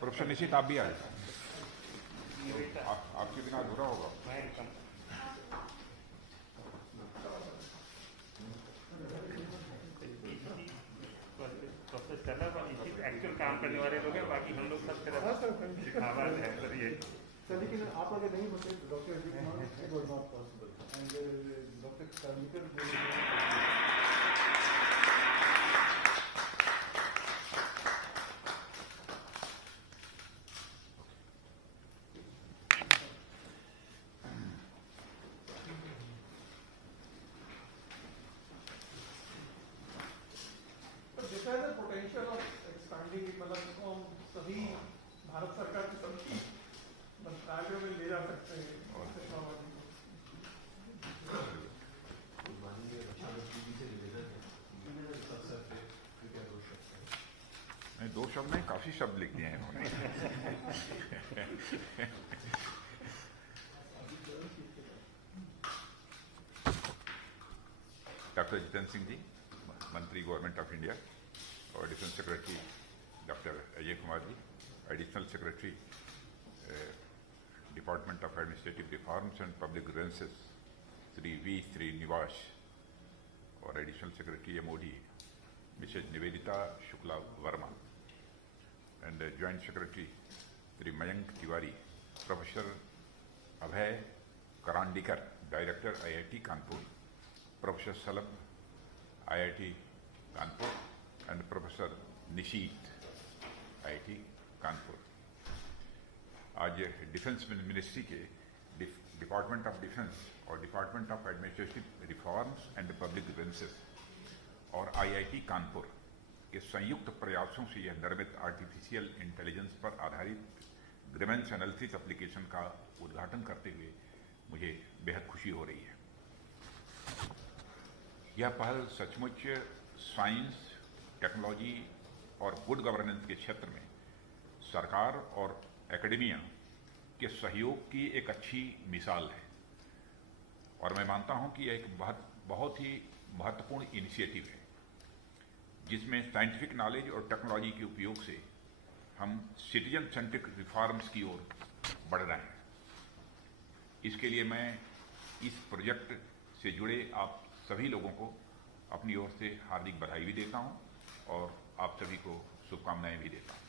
Professor निशित आप भी आए, आपके बिना अधूरा होगा। प्रोसेस चला एक्चुअल काम करने वाले लोग हैं, बाकी हम लोग सब आवाज है सर ये सर। लेकिन आप अगर नहीं होते doctor it was not possible and doctor Karmikar Bharat सरकार के सभी मंत्रालयों में ले जा सकते हैं टेक्नोलॉजी को। दो शब्द नहीं, काफी शब्द लिख दिए हैं इन्होंने। डॉक्टर जितेंद्र सिंह जी, मंत्री गवर्नमेंट ऑफ इंडिया, और defence secretary doctor Ajay Kumar ji, additional secretary department of administrative reforms and public grievances Shri V Srinivas, और additional secretary MOD Mrs Nivedita Shukla Verma, and joint secretary Shri Mayank Tiwari, professor Abhay Karandikar, director IIT Kanpur, professor Salabh IIT Kanpur, and professor Nishit IIT Kanpur. आज defence ministry के department of defence और department of administrative reforms and public grievances और IIT Kanpur के संयुक्त प्रयासों से यह निर्मित आर्टिफिशियल इंटेलिजेंस पर आधारित ग्रीवेंस एनालिसिस एप्लीकेशन का उद्घाटन करते हुए मुझे बेहद खुशी हो रही है। यह पहल सचमुच साइंस, टेक्नोलॉजी और गुड गवर्नेंस के क्षेत्र में सरकार और एकेडमिया के सहयोग की एक अच्छी मिसाल है, और मैं मानता हूं कि यह एक बहुत ही महत्वपूर्ण इनिशिएटिव है जिसमें साइंटिफिक नॉलेज और टेक्नोलॉजी के उपयोग से हम सिटीजन सेंट्रिक रिफॉर्म्स की ओर बढ़ रहे हैं। इसके लिए मैं इस प्रोजेक्ट से जुड़े आप सभी लोगों को अपनी ओर से हार्दिक बधाई भी देता हूं और आप सभी को शुभकामनाएं भी देता हूं।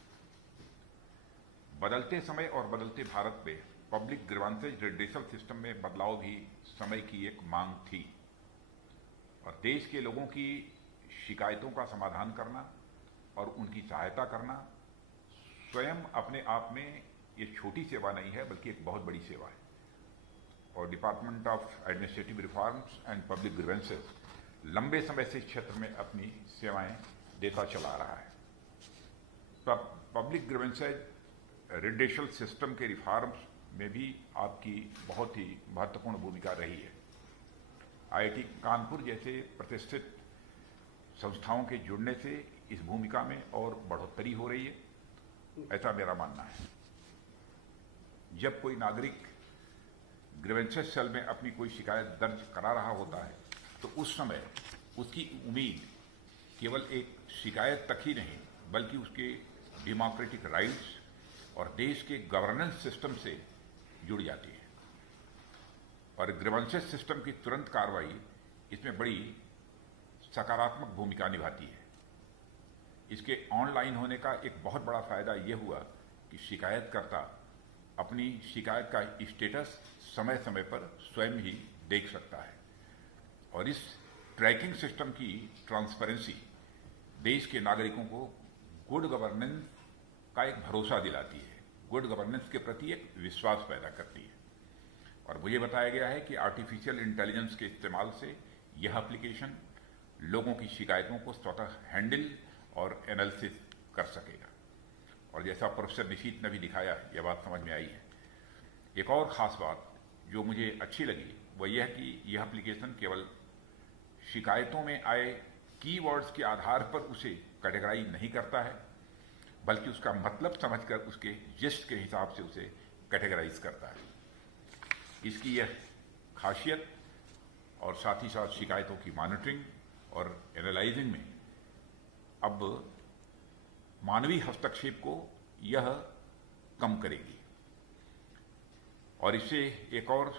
बदलते समय और बदलते भारत में पब्लिक ग्रीवेंसेस रिड्रेसल सिस्टम में बदलाव भी समय की एक मांग थी, और देश के लोगों की शिकायतों का समाधान करना और उनकी सहायता करना स्वयं अपने आप में ये छोटी सेवा नहीं है, बल्कि एक बहुत बड़ी सेवा है। और department of administrative reforms and public grievances लंबे समय से इस क्षेत्र में अपनी सेवाएं देता चला रहा है। पब्लिक ग्रीवेंसेस रिड्रेसल सिस्टम के रिफॉर्म्स में भी आपकी बहुत ही महत्वपूर्ण भूमिका रही है। आईआईटी कानपुर जैसे प्रतिष्ठित संस्थाओं के जुड़ने से इस भूमिका में और बढ़ोतरी हो रही है, ऐसा मेरा मानना है। जब कोई नागरिक ग्रीवेंसेस सेल में अपनी कोई शिकायत दर्ज करा रहा होता है तो उस समय उसकी उम्मीद केवल एक शिकायत तक ही नहीं, बल्कि उसके डेमोक्रेटिक राइट्स और देश के गवर्नेंस सिस्टम से जुड़ जाती है। और ग्रीवेंसेस सिस्टम की तुरंत कार्रवाई इसमें बड़ी सकारात्मक भूमिका निभाती है। इसके ऑनलाइन होने का एक बहुत बड़ा फायदा यह हुआ कि शिकायतकर्ता अपनी शिकायत का स्टेटस समय समय पर स्वयं ही देख सकता है, और इस ट्रैकिंग सिस्टम की ट्रांसपेरेंसी देश के नागरिकों को गुड गवर्नेंस का एक भरोसा दिलाती है, गुड गवर्नेंस के प्रति एक विश्वास पैदा करती है। और मुझे बताया गया है कि आर्टिफिशियल इंटेलिजेंस के इस्तेमाल से यह एप्लीकेशन लोगों की शिकायतों को स्वतः हैंडल और एनालिसिस कर सकेगा। और जैसा प्रोफेसर निशीत ने भी दिखाया, यह बात समझ में आई है। एक और ख़ास बात जो मुझे अच्छी लगी वह यह कि यह एप्लीकेशन केवल शिकायतों में आए कीवर्ड्स के आधार पर उसे कैटेगराइज नहीं करता है, बल्कि उसका मतलब समझकर उसके जिस्ट के हिसाब से उसे कैटेगराइज करता है। इसकी यह खासियत और साथ ही साथ शिकायतों की मॉनिटरिंग और एनालाइजिंग में अब मानवीय हस्तक्षेप को यह कम करेगी और इससे एक और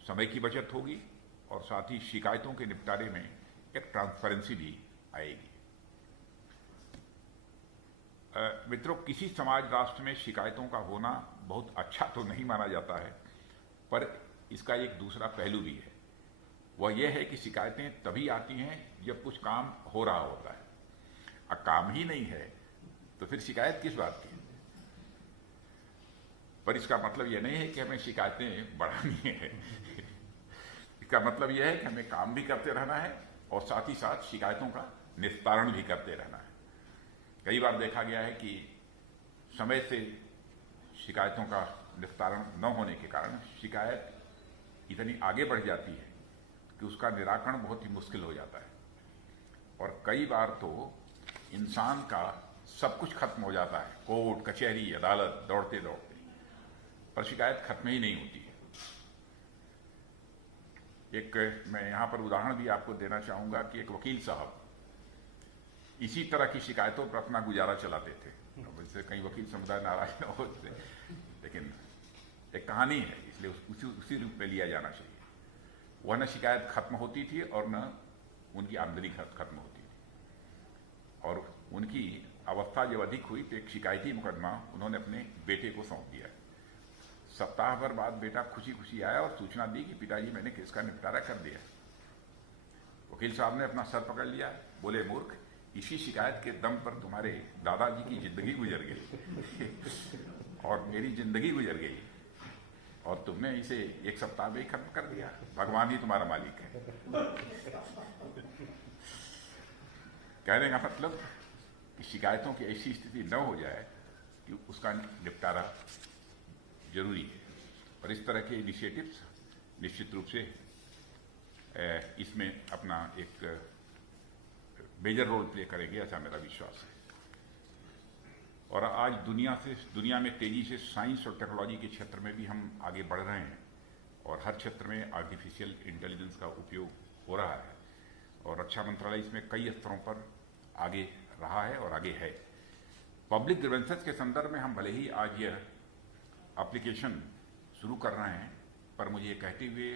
समय की बचत होगी और साथ ही शिकायतों के निपटारे में एक ट्रांसपेरेंसी भी आएगी। मित्रों, किसी समाज राष्ट्र में शिकायतों का होना बहुत अच्छा तो नहीं माना जाता है, पर इसका एक दूसरा पहलू भी है। वह यह है कि शिकायतें तभी आती हैं जब कुछ काम हो रहा होता है। अब काम ही नहीं है तो फिर शिकायत किस बात की? पर इसका मतलब यह नहीं है कि हमें शिकायतें बढ़ानी है। इसका मतलब यह है कि हमें काम भी करते रहना है और साथ ही साथ शिकायतों का निस्तारण भी करते रहना है। कई बार देखा गया है कि समय से शिकायतों का निस्तारण न होने के कारण शिकायत इतनी आगे बढ़ जाती है कि उसका निराकरण बहुत ही मुश्किल हो जाता है और कई बार तो इंसान का सब कुछ खत्म हो जाता है, कोर्ट कचहरी अदालत दौड़ते दौड़ते, पर शिकायत खत्म ही नहीं होती है। एक मैं यहां पर उदाहरण भी आपको देना चाहूंगा कि एक वकील साहब इसी तरह की शिकायतों पर अपना गुजारा चलाते थे। अब इससे कई वकील समुदाय नाराज न हो, लेकिन एक कहानी है, इसलिए उसी रूप में लिया जाना चाहिए। वह न शिकायत खत्म होती थी और न उनकी आमदनी खत्म होती थी और उनकी अवस्था जब अधिक हुई तो एक शिकायती मुकदमा उन्होंने अपने बेटे को सौंप दिया। सप्ताह भर बाद बेटा खुशी खुशी आया और सूचना दी कि पिताजी मैंने केस का निपटारा कर दिया। वकील साहब ने अपना सर पकड़ लिया, बोले मूर्ख, इसी शिकायत के दम पर तुम्हारे दादाजी की जिंदगी गुजर गई और मेरी जिंदगी गुजर गई और तुमने इसे एक सप्ताह में ही खत्म कर दिया। भगवान ही तुम्हारा मालिक है। कहने का मतलब कि शिकायतों की ऐसी स्थिति न हो जाए कि उसका निपटारा जरूरी है और इस तरह के इनिशिएटिव्स निश्चित रूप से इसमें अपना एक मेजर रोल प्ले करेंगे, ऐसा मेरा विश्वास है। और आज दुनिया में तेजी से साइंस और टेक्नोलॉजी के क्षेत्र में भी हम आगे बढ़ रहे हैं और हर क्षेत्र में आर्टिफिशियल इंटेलिजेंस का उपयोग हो रहा है और रक्षा मंत्रालय इसमें कई स्तरों पर आगे रहा है और आगे है। पब्लिक ग्रीवेंसेस के संदर्भ में हम भले ही आज यह एप्लीकेशन शुरू कर रहे हैं, पर मुझे ये कहते हुए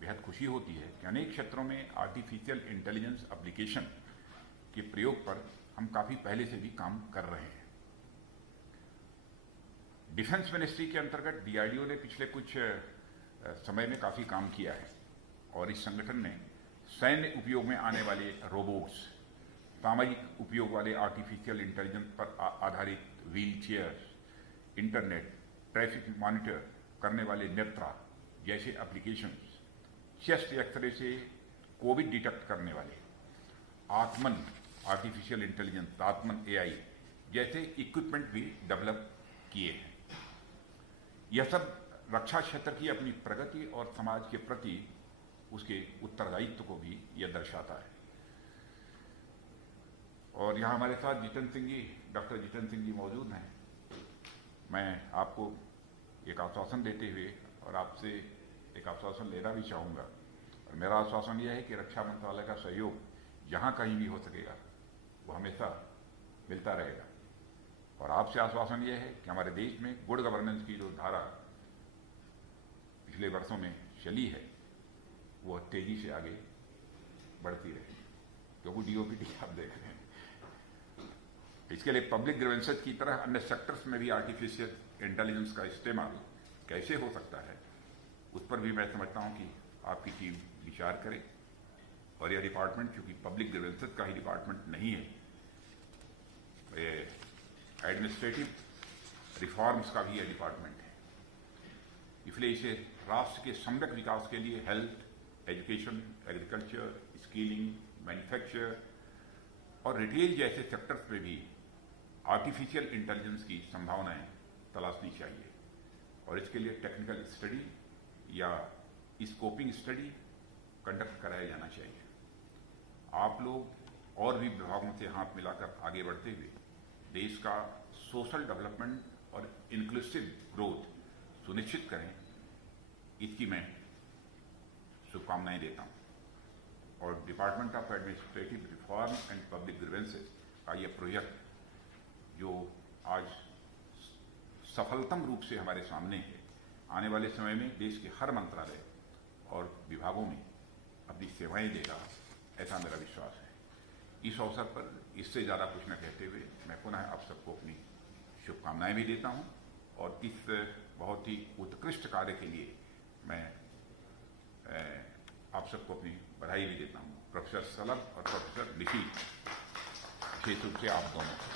बेहद खुशी होती है कि अनेक क्षेत्रों में आर्टिफिशियल इंटेलिजेंस एप्लीकेशन के प्रयोग पर हम काफी पहले से भी काम कर रहे हैं। डिफेंस मिनिस्ट्री के अंतर्गत DRDO ने पिछले कुछ समय में काफी काम किया है और इस संगठन ने सैन्य उपयोग में आने वाले रोबोट्स, सामाजिक उपयोग वाले आर्टिफिशियल इंटेलिजेंस पर आधारित wheel chairs, internet, traffic monitor करने वाले नेत्रा जैसे एप्लीकेशंस, चेस्ट एक्सरे से कोविड डिटेक्ट करने वाले आत्मन आर्टिफिशियल इंटेलिजेंस, आत्मन AI जैसे इक्विपमेंट भी डेवलप किए हैं। यह सब रक्षा क्षेत्र की अपनी प्रगति और समाज के प्रति उसके उत्तरदायित्व को भी यह दर्शाता है। और यहाँ हमारे साथ डॉक्टर जितेंद्र सिंह जी मौजूद हैं। मैं आपको एक आश्वासन देते हुए और आपसे एक आश्वासन लेना भी चाहूँगा और मेरा आश्वासन यह है कि रक्षा मंत्रालय का सहयोग जहाँ कहीं भी हो सकेगा वो हमेशा मिलता रहेगा। और आपसे आश्वासन यह है कि हमारे देश में गुड गवर्नेंस की जो धारा पिछले वर्षों में चली है वो तेजी से आगे बढ़ती रहे, क्योंकि DOPT आप देख रहे हैं। इसके लिए पब्लिक ग्रीवेंसेस की तरह अन्य सेक्टर्स में भी आर्टिफिशियल इंटेलिजेंस का इस्तेमाल कैसे हो सकता है उस पर भी मैं समझता हूं कि आपकी टीम विचार करे। और यह डिपार्टमेंट चूंकि पब्लिक ग्रीवेंसेस का ही डिपार्टमेंट नहीं है, ये एडमिनिस्ट्रेटिव रिफॉर्म्स का भी यह डिपार्टमेंट है, इसलिए इसे राष्ट्र के सम्यक विकास के लिए health, education, agriculture, skilling, manufacture और रिटेल जैसे सेक्टर्स में भी आर्टिफिशियल इंटेलिजेंस की संभावनाएं तलाशनी चाहिए और इसके लिए टेक्निकल स्टडी या स्कोपिंग स्टडी कंडक्ट कराया जाना चाहिए। आप लोग और भी विभागों से हाथ मिलाकर आगे बढ़ते हुए देश का सोशल डेवलपमेंट और इंक्लूसिव ग्रोथ सुनिश्चित करें, इसकी मैं शुभकामनाएं देता हूं। और department of administrative reform and public grievances का यह प्रोजेक्ट जो आज सफलतम रूप से हमारे सामने है। आने वाले समय में देश के हर मंत्रालय और विभागों में अपनी सेवाएं देगा, ऐसा मेरा विश्वास है। इस अवसर पर इससे ज़्यादा कुछ न कहते हुए मैं पुनः आप सबको अपनी शुभकामनाएं भी देता हूं और इस बहुत ही उत्कृष्ट कार्य के लिए मैं आप सबको अपनी बधाई भी देता हूं। प्रोफेसर सलभ और प्रोफेसर निशी, विशेष रूप से आप दोनों